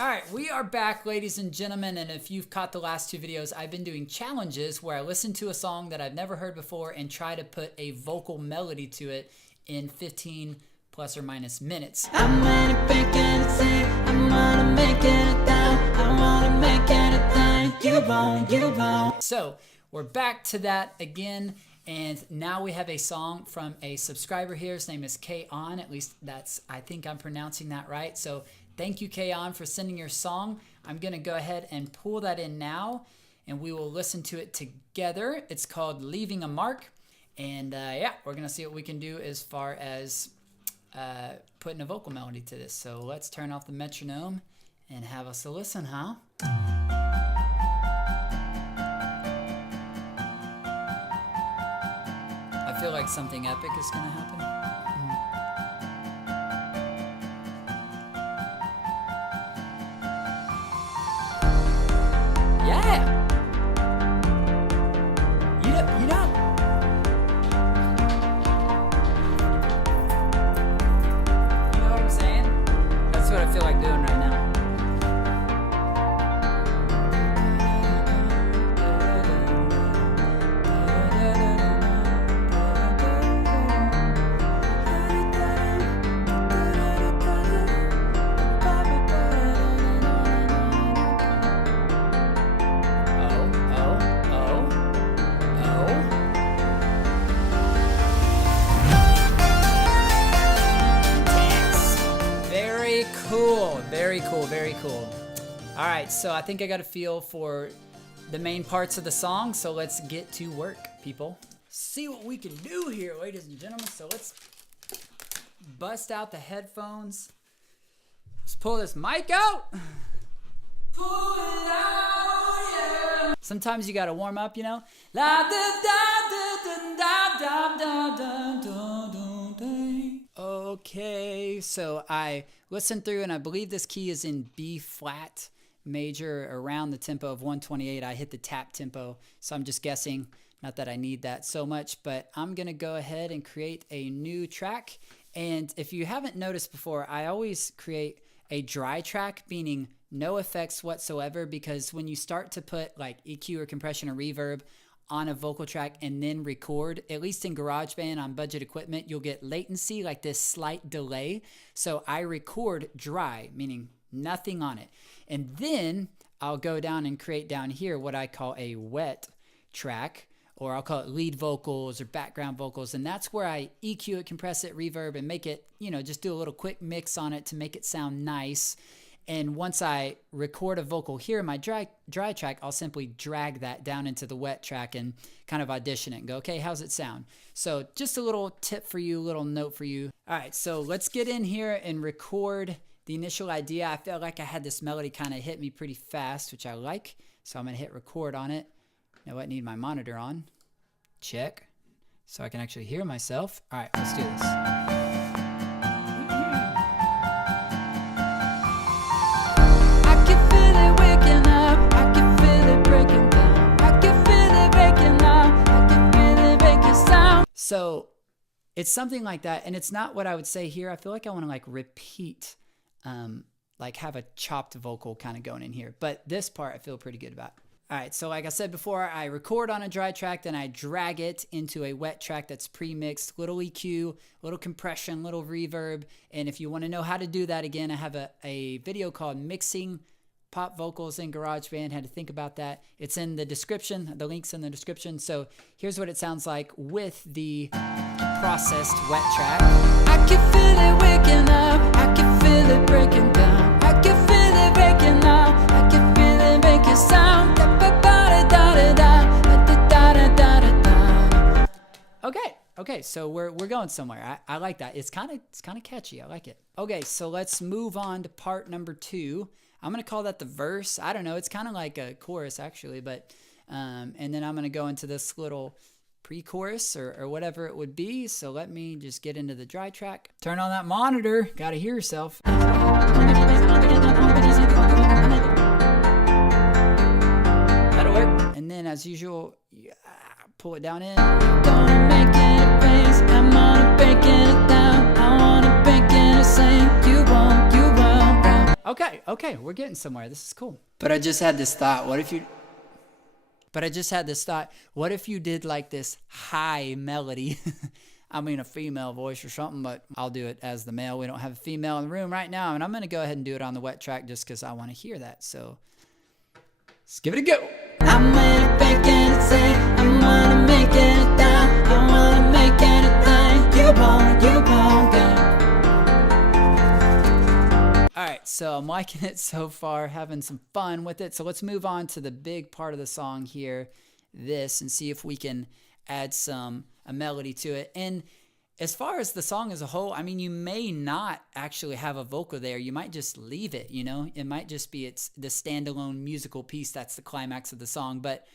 All right, we are back, ladies and gentlemen, and if you've caught the last two videos, I've been doing challenges where I listen to a song that I've never heard before and try to put a vocal melody to it in 15 plus or minus minutes. I'm gonna make anything, I'm gonna make it down, I wanna make anything, you won't. So, we're back to that again, and now we have a song from a subscriber here. His name is K-On, at least I think I'm pronouncing that right. So, thank you, K-On, for sending your song. I'm going to go ahead and pull that in now, and we will listen to it together. It's called Leaving a Mark. And yeah, we're going to see what we can do as far as putting a vocal melody to this. So let's turn off the metronome and have us a listen, huh? I feel like something epic is going to happen. Yeah! You know. You know what I'm saying? That's what I feel like doing right now. Very cool, very cool. All right, so I think I got a feel for the main parts of the song, so let's get to work, people. See what we can do here, ladies and gentlemen. So let's bust out the headphones. Let's pull this mic out. Pull it out, yeah. Sometimes you gotta warm up, you know. La da da da da da da da da da. Okay, so I listened through and I believe this key is in B flat major around the tempo of 128. I hit the tap tempo, so I'm just guessing. Not that I need that so much, but I'm gonna go ahead and create a new track. And if you haven't noticed before, I always create a dry track, meaning no effects whatsoever, because when you start to put like EQ or compression or reverb on a vocal track and then record, at least in GarageBand on budget equipment, you'll get latency, like this slight delay. So I record dry, meaning nothing on it. And then I'll go down and create down here what I call a wet track, or I'll call it lead vocals or background vocals. And that's where I EQ it, compress it, reverb, and make it, you know, just do a little quick mix on it to make it sound nice. And once I record a vocal here in my dry track, I'll simply drag that down into the wet track and kind of audition it and go, okay, how's it sound? So just a little tip for you, a little note for you. All right, so let's get in here and record the initial idea. I felt like I had this melody kind of hit me pretty fast, which I like. So I'm gonna hit record on it. Now I need my monitor on. Check. So I can actually hear myself. All right, let's do this. So it's something like that, and it's not what I would say here. I feel like I want to like repeat, like have a chopped vocal kind of going in here. But this part I feel pretty good about. All right, so like I said before, I record on a dry track, then I drag it into a wet track that's pre-mixed, little EQ, little compression, little reverb. And if you want to know how to do that, again, I have a video called Mixing Pop Vocals in GarageBand, how to think about that. It's in the description, the link's in the description. So here's what it sounds like with the processed wet track. I can feel it waking up, I can feel it breaking down, I can feel it waking up, I can feel it make it sound. Okay, so we're going somewhere. I like that. It's kind of catchy. I like it. Okay, so let's move on to part number 2. I'm gonna call that the verse. I don't know. It's kind of like a chorus actually, but and then I'm gonna go into this little pre-chorus or whatever it would be. So let me just get into the dry track. Turn on that monitor. Gotta hear yourself. That'll work. And then as usual, pull it down in. Gonna make it a base. I'm gonna break it down. I wanna break it and sing. You won't. Okay, we're getting somewhere. This is cool. But I just had this thought. What if you did like this high melody? I mean a female voice or something, but I'll do it as the male. We don't have a female in the room right now, and I'm going to go ahead and do it on the wet track just because I want to hear that. So let's give it a go. I'm gonna make anything, I'm gonna make it down, I wanna make anything, you won't get. All right, so I'm liking it so far, having some fun with it. So let's move on to the big part of the song here, this, and see if we can add a melody to it. And as far as the song as a whole, I mean, you may not actually have a vocal there. You might just leave it, you know? It might just be it's the standalone musical piece that's the climax of the song. But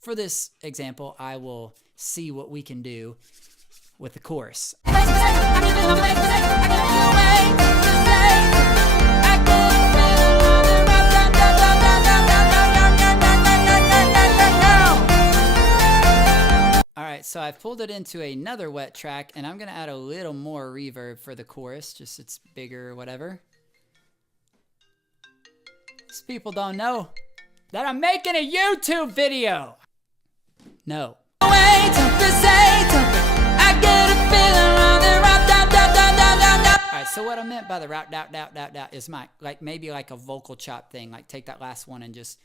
for this example, I will see what we can do with the chorus. Alright, so I've pulled it into another wet track, and I'm going to add a little more reverb for the chorus, just it's bigger or whatever. These people don't know that I'm making a YouTube video! No. Alright, so what I meant by the rap is maybe like a vocal chop thing, like take that last one and just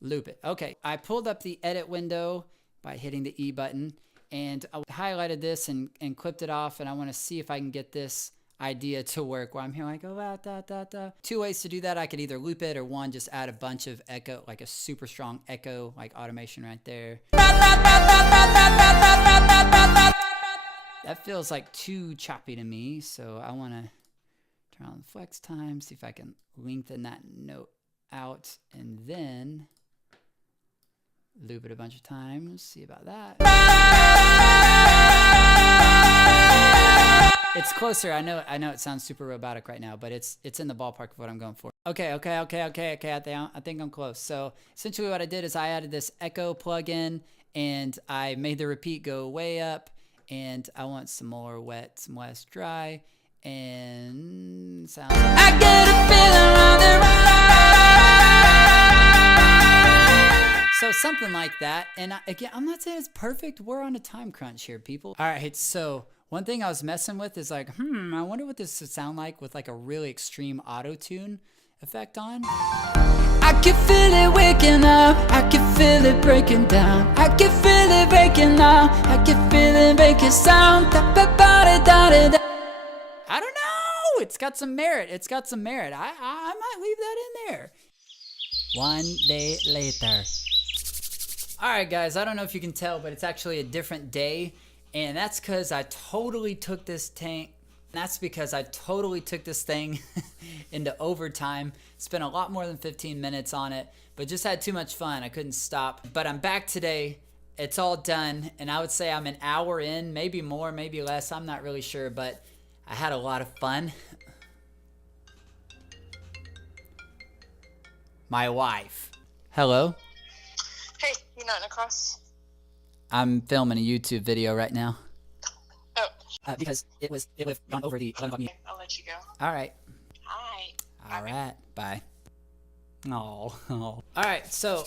loop it. Okay, I pulled up the edit window by hitting the E button, and I highlighted this and clipped it off, and I want to see if I can get this idea to work where I'm here like, oh, Two ways to do that. I could either loop it, or one, just add a bunch of echo, like a super strong echo, like automation right there. That feels like too choppy to me, so I want to turn on the flex time, see if I can lengthen that note out, and then loop it a bunch of times, see about that. It's closer. I know it sounds super robotic right now, but it's in the ballpark of what I'm going for. Okay. I think I'm close. So essentially what I did is I added this echo plugin, and I made the repeat go way up, and I want some more wet, some less dry, and sounds like I get a feeling on the right. So something like that. And again, I'm not saying it's perfect. We're on a time crunch here, people. All right, so one thing I was messing with is like, I wonder what this would sound like with like a really extreme auto-tune effect on. I can feel it waking up, I can feel it breaking down, I can feel it breaking now, I can feel it making sound. I don't know. It's got some merit. I might leave that in there. One day later. All right, guys, I don't know if you can tell, but it's actually a different day. And that's because I totally took this thing into overtime. Spent a lot more than 15 minutes on it, but just had too much fun. I couldn't stop. But I'm back today. It's all done. And I would say I'm an hour in, maybe more, maybe less. I'm not really sure, but I had a lot of fun. My wife. Hello? Hey, you nodding across? I'm filming a YouTube video right now. Oh. Because it would have gone over the 11 o'clock meeting. I'll let you go. All right. Hi. All right. Bye. Oh. All right. So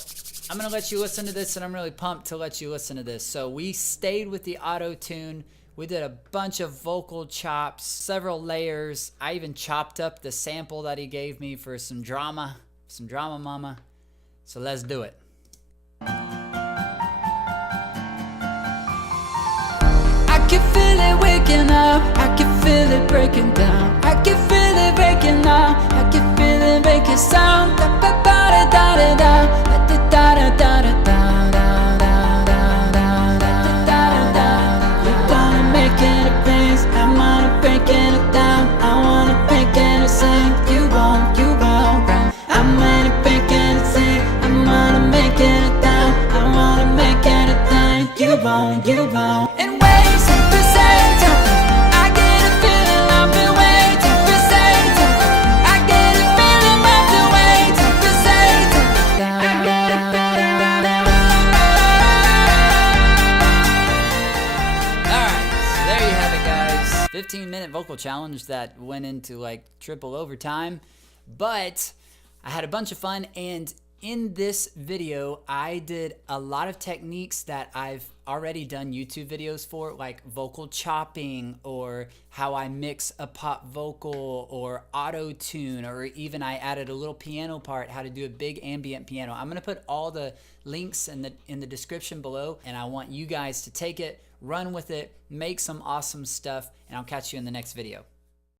I'm going to let you listen to this, and I'm really pumped to let you listen to this. So we stayed with the auto-tune. We did a bunch of vocal chops, several layers. I even chopped up the sample that he gave me for some drama mama. So let's do it. I can feel it waking up, I can feel it breaking down, I can feel it breaking now, I can feel it making sound. You're gonna make it a place, I'm gonna break it down, I wanna break it and sing. You won't. I'm gonna break it and sing, I'm gonna make it down, I wanna make it a thing. You won't. And waves and present, I get a feeling I've been waiting for Satan. I get a feeling I've been waiting for Satan. Alright, so there you have it, guys. 15-minute vocal challenge that went into like triple overtime. But I had a bunch of fun, and in this video, I did a lot of techniques that I've already done YouTube videos for, like vocal chopping, or how I mix a pop vocal, or auto tune, or even I added a little piano part, how to do a big ambient piano. I'm gonna put all the links in the description below, and I want you guys to take it, run with it, make some awesome stuff, and I'll catch you in the next video.